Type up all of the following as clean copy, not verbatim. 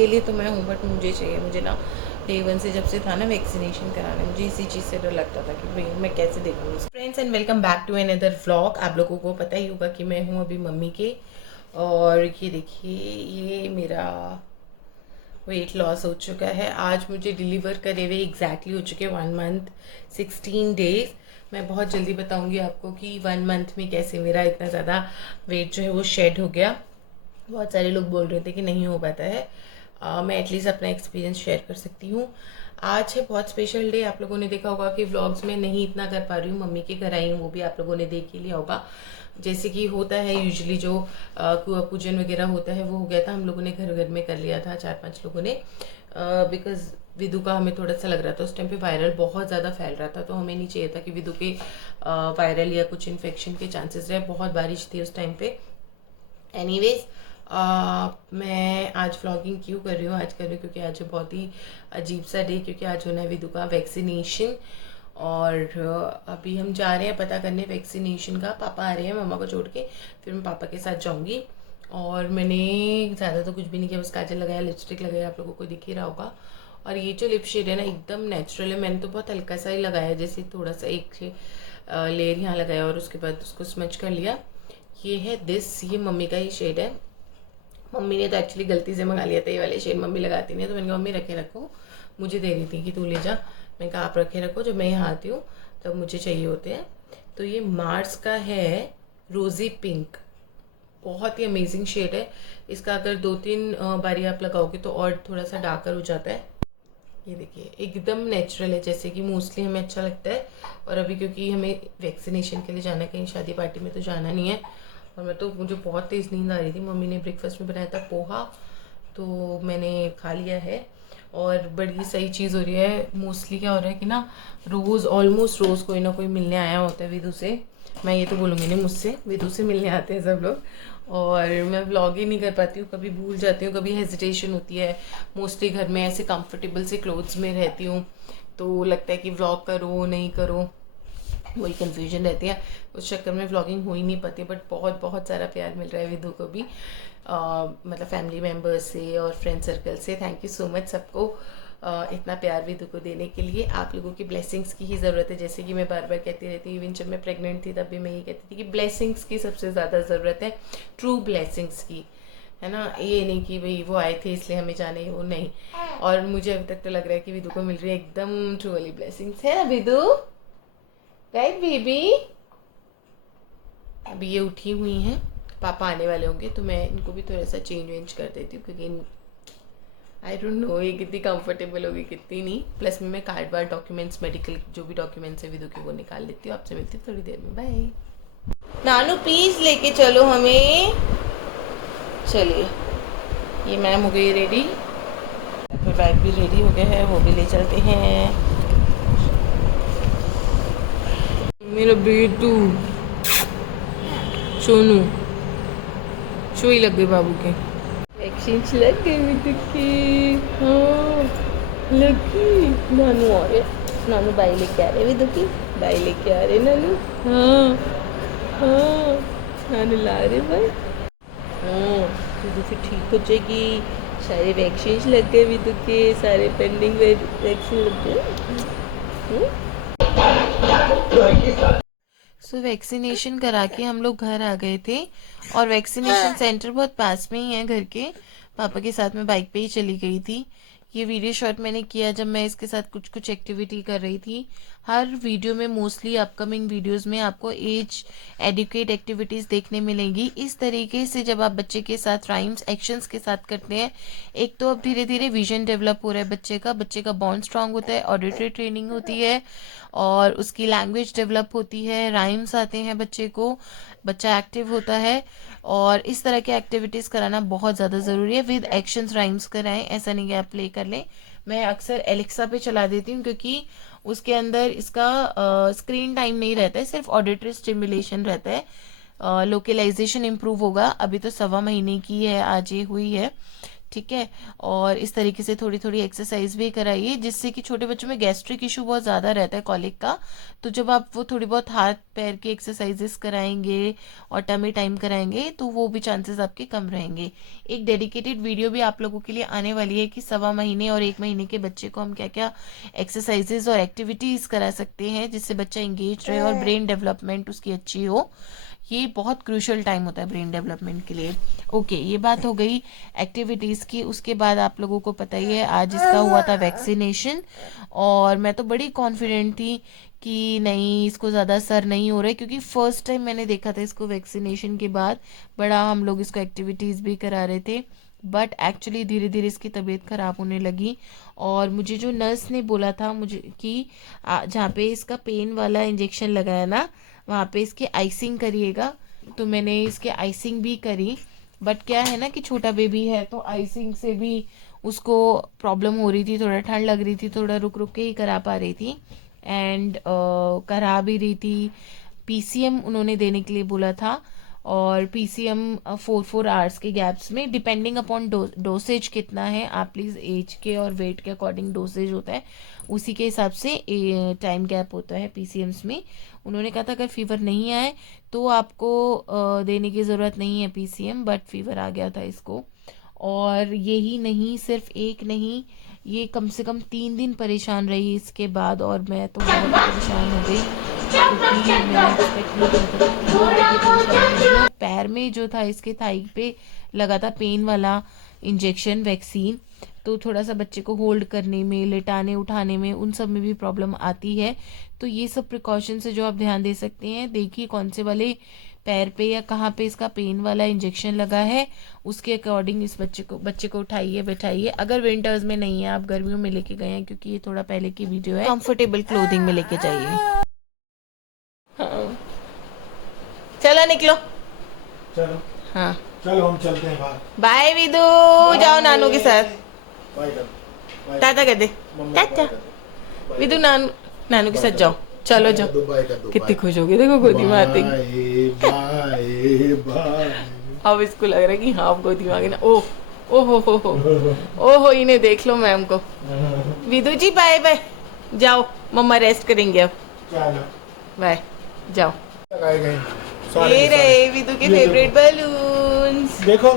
उसके लिए तो मैं हूँ, बट मुझे चाहिए, मुझे ना डे 1 से जब से था ना वैक्सीनेशन कराना, मुझे इसी चीज़ से डर लगता था कि भाई मैं कैसे देखूँगी। Friends and welcome back to another vlog. आप लोगों को पता ही होगा कि मैं हूँ अभी मम्मी के, और ये देखिए ये मेरा वेट लॉस हो चुका है। आज मुझे डिलीवर करे हुए एग्जैक्टली हो चुके 1 मंथ 16 डेज। मैं बहुत जल्दी बताऊंगी आपको कि 1 मंथ में कैसे मेरा इतना ज़्यादा वेट जो है वो शेड हो गया। बहुत सारे लोग बोल रहे थे कि नहीं हो पाता है। मैं एटलीस्ट अपना एक्सपीरियंस शेयर कर सकती हूँ। आज है बहुत स्पेशल डे। आप लोगों ने देखा होगा कि व्लॉग्स में नहीं इतना कर पा रही हूँ, मम्मी के घर आई हूँ, वो भी आप लोगों ने देख ही लिया होगा। जैसे कि होता है यूजुअली जो कुआ पूजन वगैरह होता है वो हो गया था, हम लोगों ने घर घर में कर लिया था 4-5 लोगों ने, बिकॉज विदु का हमें थोड़ा सा लग रहा था उस टाइम पे वायरल बहुत ज़्यादा फैल रहा था, तो हमें नहीं चाहिए था कि विदु के वायरल या कुछ इन्फेक्शन के चांसेस रहे। बहुत बारिश थी उस टाइम पे। एनीवेज मैं आज व्लॉगिंग क्यों कर रही हूँ, आज कर रही हूँ क्योंकि आज बहुत ही अजीब सा डे, क्योंकि आज होना है विदु का वैक्सीनेशन। और अभी हम जा रहे हैं पता करने वैक्सीनेशन का। पापा आ रहे हैं मम्मा को छोड़ के, फिर मैं पापा के साथ जाऊंगी। और मैंने ज़्यादा तो कुछ भी नहीं किया, बस काजल लगाया, लिपस्टिक लगाया, आप लोगों को दिख ही रहा होगा। और ये जो लिप शेड है ना एकदम नेचुरल है, मैंने तो बहुत हल्का सा ही लगाया, जैसे थोड़ा सा एक लेयर यहाँ लगाया और उसके बाद उसको स्मच कर लिया। ये है ये मम्मी का ही शेड है। मम्मी ने तो एक्चुअली गलती से मंगा लिया था ये वाले शेड, मम्मी लगाती नहीं है, तो मैंने कहा मम्मी रखे रखो, मुझे दे रही थी कि तू ले जा। मैंने कहा आप रखे रखो, जब मैं यहाँ आती हूँ तब मुझे चाहिए होते हैं। तो ये मार्स का है रोजी पिंक, बहुत ही अमेजिंग शेड है। इसका अगर 2-3 बारी आप लगाओगे तो और थोड़ा सा डार्कर हो जाता है। ये देखिए एकदम नेचुरल है, जैसे कि मोस्टली हमें अच्छा लगता है। और अभी क्योंकि हमें वैक्सीनेशन के लिए जाना है, कहीं शादी पार्टी में तो जाना नहीं है। और मुझे बहुत तेज़ नींद आ रही थी। मम्मी ने ब्रेकफास्ट में बनाया था पोहा, तो मैंने खा लिया है। और बड़ी सही चीज़ हो रही है। मोस्टली क्या हो रहा है कि ना ऑलमोस्ट रोज़ कोई ना कोई मिलने आया होता है विदु से। मैं ये तो बोलूँगी नहीं, मुझसे विदु से मिलने आते हैं सब लोग। और मैं व्लॉग ही नहीं कर पाती हूँ, कभी भूल जाती हूँ, कभी हेजिटेशन होती है। मोस्टली घर में ऐसे कंफर्टेबल से क्लोथ्स में रहती हूँ, तो लगता है कि व्लॉग करो नहीं करो, वही कन्फ्यूजन रहती है। उस चक्कर में व्लॉगिंग हो ही नहीं पाती। बट बहुत बहुत सारा प्यार मिल रहा है विदु को भी, मतलब फैमिली मेम्बर्स से और फ्रेंड सर्कल से। थैंक यू सो मच सबको इतना प्यार विदु को देने के लिए। आप लोगों की ब्लेसिंग्स की ही ज़रूरत है, जैसे कि मैं बार बार कहती रहती हूँ। इवन जब मैं प्रेग्नेंट थी तब भी मैं ये कहती थी कि ब्लेसिंग्स की सबसे ज़्यादा ज़रूरत है, ट्रू ब्लेसिंग्स की, है ना। ये नहीं कि भाई वो आए थे इसलिए हमें जाने, वो नहीं। और मुझे अभी तक तो लग रहा है कि विदु को मिल रही है एकदम ट्रू वाली ब्लेसिंग्स, है ना विदु, राइट बेबी। अभी ये उठी हुई हैं, पापा आने वाले होंगे तो मैं इनको भी थोड़ा सा चेंज वेंज कर देती हूँ, क्योंकि आई डोंट नो ये कितनी कंफर्टेबल होगी कितनी नहीं। प्लस में मैं कार्ड वार्ड डॉक्यूमेंट्स, मेडिकल जो भी डॉक्यूमेंट्स है विदु के, वो निकाल लेती हूँ। आपसे मिलती हूँ थोड़ी देर में, बाय। नानू प्लीज लेके चलो हमें। चलिए ये मैम हो गई रेडी, फिर बैग भी रेडी हो गया है, वो भी ले चलते हैं। मेरा बेटू सोनू, सुई लग गई बाबू के, वैक्सीन लग गई बेटू की। हाँ लगी। नानू आ रहे, नानू बाई लेके आ रहे विदु की, बाई लेके आ रहे नानू। हाँ हाँ नानू ला रहे भाई। हाँ विदु फिर ठीक हो जाएगी। सारे वैक्सीन लग गए विदु के, सारे पेंडिंग वैक्सीन लग गए। वैक्सीनेशन करा के हम लोग घर आ गए थे, और वैक्सीनेशन सेंटर बहुत पास में ही है घर के। पापा के साथ में बाइक पे ही चली गई थी। ये वीडियो शॉट मैंने किया जब मैं इसके साथ कुछ कुछ एक्टिविटी कर रही थी। हर वीडियो में, मोस्टली अपकमिंग वीडियोस में, आपको एज एडुकेट एक्टिविटीज़ देखने मिलेंगी। इस तरीके से जब आप बच्चे के साथ राइम्स एक्शंस के साथ करते हैं, एक तो अब धीरे धीरे विजन डेवलप हो रहा है बच्चे का बॉन्ड स्ट्रांग होता है, ऑडिटरी ट्रेनिंग होती है, और उसकी लैंग्वेज डेवलप होती है, राइम्स आते हैं बच्चे को, बच्चा एक्टिव होता है। और इस तरह की एक्टिविटीज़ कराना बहुत ज़्यादा ज़रूरी है। विद एक्शंस राइम्स कराएं, ऐसा नहीं कि आप प्ले कर लें। मैं अक्सर एलेक्सा पे चला देती हूँ, क्योंकि उसके अंदर इसका स्क्रीन टाइम नहीं रहता है, सिर्फ ऑडिटरी स्टिमुलेशन रहता है। लोकलाइजेशन इम्प्रूव होगा। अभी तो 1.25 महीने की है, आज ये हुई है, ठीक है। और इस तरीके से थोड़ी थोड़ी एक्सरसाइज भी कराइए, जिससे कि छोटे बच्चों में गैस्ट्रिक इशू बहुत ज़्यादा रहता है, कॉलिक का। तो जब आप वो थोड़ी बहुत हाथ पैर की एक्सरसाइजेस कराएंगे और टमी टाइम कराएंगे तो वो भी चांसेस आपके कम रहेंगे। एक डेडिकेटेड वीडियो भी आप लोगों के लिए आने वाली है कि 1.25 महीने और 1 महीने के बच्चे को हम क्या क्या एक्सरसाइजेज और एक्टिविटीज़ करा सकते हैं जिससे बच्चा इंगेज रहे और ब्रेन डेवलपमेंट उसकी अच्छी हो। ये बहुत क्रूशियल टाइम होता है ब्रेन डेवलपमेंट के लिए। ओके, ये बात हो गई एक्टिविटीज़ की। उसके बाद आप लोगों को पता ही है आज इसका हुआ था वैक्सीनेशन, और मैं तो बड़ी कॉन्फिडेंट थी कि नहीं इसको ज़्यादा असर नहीं हो रहा है, क्योंकि फर्स्ट टाइम मैंने देखा था इसको वैक्सीनेशन के बाद। बड़ा हम लोग इसको एक्टिविटीज़ भी करा रहे थे, बट एक्चुअली धीरे धीरे इसकी तबीयत ख़राब होने लगी। और मुझे जो नर्स ने बोला था मुझे कि जहाँ पे इसका पेन वाला इंजेक्शन लगाया ना वहाँ पे इसकी आइसिंग करिएगा, तो मैंने इसके आइसिंग भी करी। बट क्या है ना कि छोटा बेबी है तो आइसिंग से भी उसको प्रॉब्लम हो रही थी, थोड़ा ठंड लग रही थी, थोड़ा रुक रुक के ही करा पा रही थी। एंड करा भी रही थी। पीसीएम उन्होंने देने के लिए बोला था, और पीसीएम 4 आवर्स के गैप्स में, डिपेंडिंग अपॉन डोसेज कितना है। आप प्लीज़ एज के और वेट के अकॉर्डिंग डोसेज होता है, उसी के हिसाब से टाइम गैप होता है पीसीएम्स में। उन्होंने कहा था अगर फीवर नहीं आए तो आपको देने की ज़रूरत नहीं है पीसीएम, बट फीवर आ गया था इसको। और यही नहीं, सिर्फ एक नहीं, ये कम से कम 3 दिन परेशान रही इसके बाद, और मैं तो बहुत परेशान हो गई क्योंकि मैंने एक्सपेक्ट नहीं किया था कि बहुत ज़्यादा परेशान होगी। और पैर में जो था इसके थाई पे लगा था पेन वाला इंजेक्शन वैक्सीन, तो थोड़ा सा बच्चे को होल्ड करने में, लेटाने उठाने में, उन सब में भी प्रॉब्लम आती है। तो ये सब प्रिकॉशंस है जो आप ध्यान दे सकते हैं। देखिए कौन से वाले पैर पे या कहाँ पे इसका पेन वाला इंजेक्शन लगा है, उसके अकॉर्डिंग इस बच्चे को उठाइए बैठाइए। अगर विंटर्स में नहीं है, आप गर्मियों में लेके गए हैं, क्योंकि ये थोड़ा पहले की वीडियो है, कंफर्टेबल क्लोथिंग में लेके जाइए। हाँ। चलो निकलो। चलो हाँ चलो हम चलते हैं बाहर। बाय विदू, जाओ नानू के साथ। बाय कर। टाटा कर दे। टाटा विदू, नानू के साथ जाओ। चलो जाओ। कितनी खुश होगी देखो गोदी में आते ही। Bye bye. अब इसको लग रहा है कि हाँ अब गोदी में आ गए ना। ओह ओहो इन्हें देख लो मैम को। विदू जी बाय बाय, जाओ मम्मा रेस्ट करेंगे अब। चलो बाय, जाओ। लगाए गए ये रहे विदू के फेवरेट बलून्स। देखो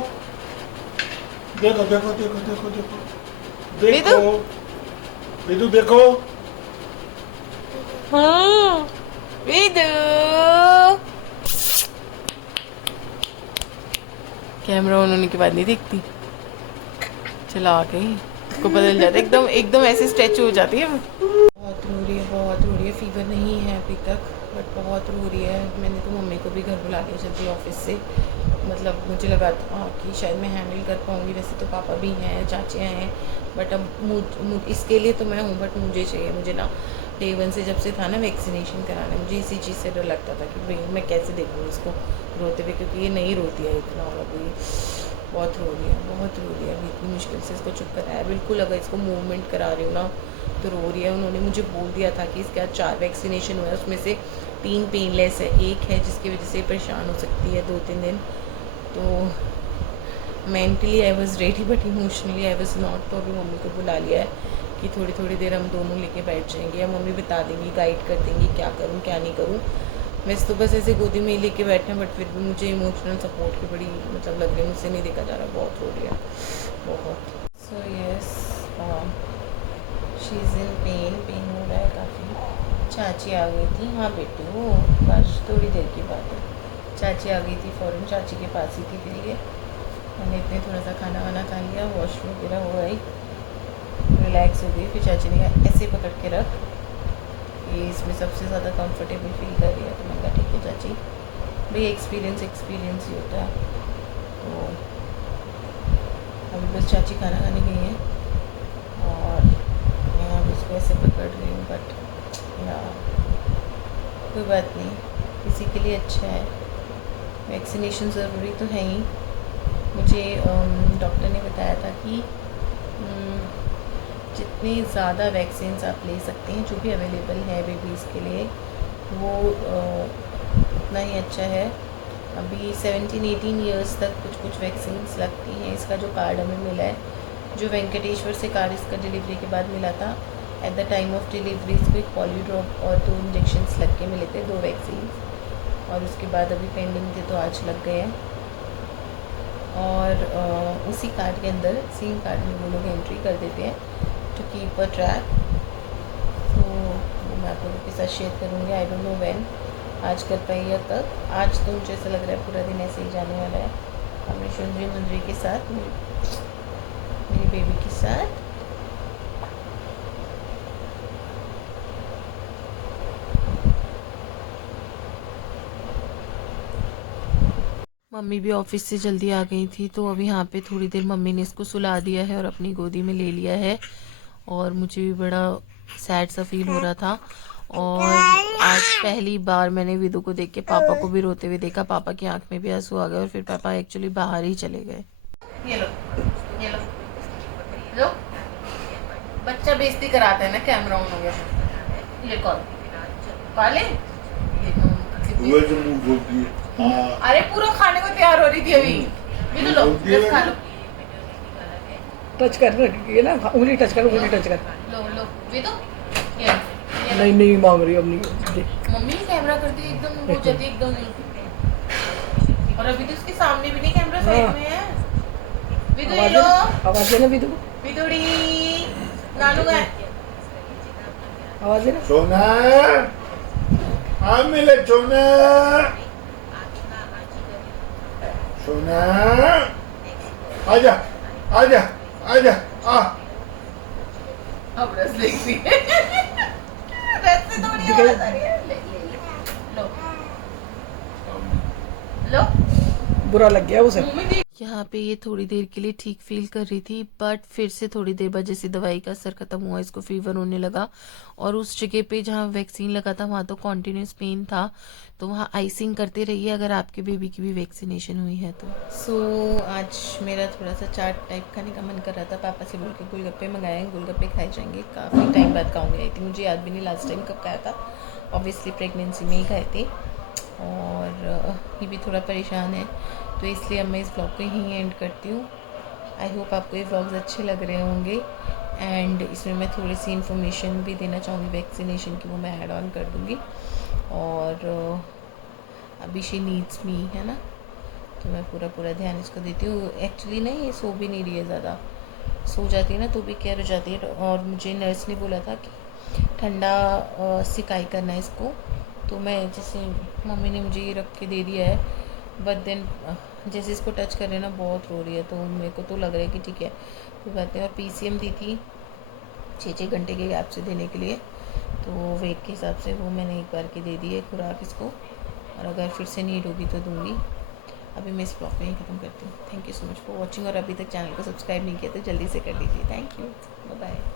देखो देखो देखो देखो देखो देखो विदू देखो। हाँ विदू, कैमरा ऑन होने के बाद नहीं दिखती, चला गई, उसको बदल जाता है एकदम एकदम ऐसे स्ट्रेच हो जाती है। बहुत रो रही है, बहुत रो रही है। फीवर नहीं है अभी तक, बट बहुत रो रही है। मैंने तो मम्मी को भी घर बुला लिया जल्दी ऑफिस से। मतलब मुझे लगा था कि शायद मैं हैंडल कर पाऊँगी, वैसे तो पापा भी हैं, चाचियाँ हैं, बट अब इसके लिए तो मैं हूँ, बट मुझे चाहिए। मुझे ना डे 1 से जब से था ना वैक्सीनेशन कराना, मुझे इसी चीज़ से डर लगता था कि भाई मैं कैसे देखूँ इसको रोते हुए, क्योंकि ये नहीं रोती है इतना, और अभी बहुत रो रही है, बहुत रो रही है। अभी इतनी मुश्किल से इसको चुप कराया। बिल्कुल अगर इसको मूवमेंट करा रही हूँ ना तो रो रही है। उन्होंने मुझे बोल दिया था कि इसके बाद 4 वैक्सीनेशन हुए, उसमें से 3 पेनलेस है, एक है जिसकी वजह से परेशान हो सकती है 2-3 दिन। तो mentally I was ready but emotionally I was not. तो अभी मम्मी को बुला लिया है कि थोड़ी थोड़ी देर हम दोनों लेके बैठ जाएंगे, या मम्मी बता देंगी, गाइड कर देंगी क्या करूँ क्या नहीं करूँ। वैसे तो बस ऐसे गोदी में ही लेके बैठे हैं, बट फिर भी मुझे इमोशनल सपोर्ट की बड़ी मतलब लग रही है, मुझसे नहीं देखा जा रहा, बहुत रो रही है बहुत। So yes, she is in pen हो रहा है काफ़ी। चाची आ गई थी, हाँ बेटी वो बस थोड़ी देर की बात है। चाची आ गई थी फ़ौरन, चाची के पास ही थी इसलिए मैंने इतने थोड़ा सा खाना वाना खा लिया, वॉशरूम वगैरह हो गई, रिलैक्स हो गई। फिर चाची ने कहा ऐसे पकड़ के रख, ये इसमें सबसे ज़्यादा कंफर्टेबल फील कर रही है। तो मैंने कहा ठीक है चाची, भाई एक्सपीरियंस ही होता है। तो अभी बस चाची खाना खाने गई है और मैं अब इसको ऐसे पकड़ रही हूँ, बट यार कोई बात नहीं, किसी के लिए अच्छा है। वैक्सीनेशन ज़रूरी तो है ही। मुझे डॉक्टर ने बताया था कि जितने ज़्यादा वैक्सीन आप ले सकते हैं जो भी अवेलेबल है बेबीज़ के लिए, वो उतना ही अच्छा है। अभी 17-18 ईयर्स तक कुछ कुछ वैक्सीन लगती हैं। इसका जो कार्ड हमें मिला है, जो वेंकटेश्वर से कार्ड इसका डिलीवरी के बाद मिला था, at the time of delivery इसको एक पॉली ड्रॉप और 2 इंजेक्शन्स लग के मिले थे, 2 वैक्सीन, और उसके बाद अभी पेंडिंग थे तो आज लग गए हैं। और उसी कार्ड के अंदर सेम कार्ड में वो लोग एंट्री कर देते हैं टू कीप अ ट्रैक। तो वो मैं आप लोगों के साथ शेयर करूँगी। आई डोंट नो व्हेन, आज कर पाई या कब। आज तो मुझे ऐसा लग रहा है पूरा दिन ऐसे ही जाने वाला है, अपनी शुंजरी मुंजरी के साथ, मेरी बेबी के साथ। मम्मी भी ऑफिस से जल्दी आ गई थी, तो अभी यहाँ पे थोड़ी देर मम्मी ने इसको सुला दिया है और अपनी गोदी में ले लिया है। और मुझे भी बड़ा सैड सा फील हो रहा था। और आज पहली बार मैंने विदु को देख के पापा को भी रोते हुए देखा। पापा की आंख में भी आंसू आ गए और फिर पापा एक्चुअली बाहर ही चले गए। ये लो, ये लो, लो। बच्चा बेइज्जती कराता है ना, कैमरा ऑन हो गया। ये कौन काले? वो जो मुंह खोलती है। हाँ। अरे पूरा खाने को तैयार हो रही थी अभी। विदु लो, बस खा लो। टच कर रखी है ना, उंगली टच कर, उंगली टच कर। लो लो विदु, ये नहीं नहीं मांग रही अब नहीं। मम्मी कैमरा करती है एकदम हो जाती है एकदम। और अभी तो उसके सामने भी नहीं कैमरा साइड में है। विदु ये लो, आवाज देना विदु, विदुड़ी नानू गए। आवाज देना। सोना, हाँ मिले सोना, सोना, आजा, आजा, आजा, आ। अब रस देखती है। रस से थोड़ी आवाज आ रही है। ले ले ले, लो लो। बुरा लग गया उसे। मुंह में देख। यहाँ पे ये थोड़ी देर के लिए ठीक फील कर रही थी, बट फिर से थोड़ी देर बाद जैसे दवाई का असर खत्म हुआ, इसको फीवर होने लगा। और उस जगह पे जहाँ वैक्सीन लगा था वहाँ तो कॉन्टिन्यूस पेन था, तो वहाँ आइसिंग करते रहिए अगर आपके बेबी की भी वैक्सीनेशन हुई है तो। आज मेरा थोड़ा सा चाट टाइप खाने का मन कर रहा था। पापा से बोल के गोलगप्पे मंगाए हैं, गोलगप्पे खाए जाएंगे। काफ़ी टाइम बाद खाऊंगी आई थी, मुझे याद भी नहीं लास्ट टाइम कब खाया था। ऑब्वियसली प्रेगनेंसी में ही खाए थे। और ये भी थोड़ा परेशान है, तो इसलिए अब मैं इस ब्लॉग को यहीं एंड करती हूँ। आई होप आपको ये व्लॉग्स अच्छे लग रहे होंगे। एंड इसमें मैं थोड़ी सी इन्फॉर्मेशन भी देना चाहूँगी वैक्सीनेशन की, वो मैं ऐड ऑन कर दूँगी। और अभी शी नीड्स मी, है ना, तो मैं पूरा ध्यान इसको देती हूँ। एक्चुअली ना ये सो भी नहीं रही है ज़्यादा, सो जाती है ना तो भी केयर हो जाती है। और मुझे नर्स ने बोला था कि ठंडा सिकाई करना है इसको, तो मैं जैसे मम्मी ने मुझे ये रख के दे दिया है, बट देन जैसे इसको टच कर रहे ना बहुत रो रही है, तो मेरे को तो लग रहा है कि ठीक है तो बातें। और PCM दी थी 6 घंटे के गैप से देने के लिए, तो वेट के हिसाब से वो मैंने एक बार की दे दी है खुराक इसको, और अगर फिर से नीड होगी तो दूँगी। अभी मैं इस ब्लॉग में ही ख़त्म करती हूँ। Thank you so much for watching. और अभी तक चैनल को सब्सक्राइब नहीं किया तो जल्दी से कर लीजिए। Thank you, bye bye.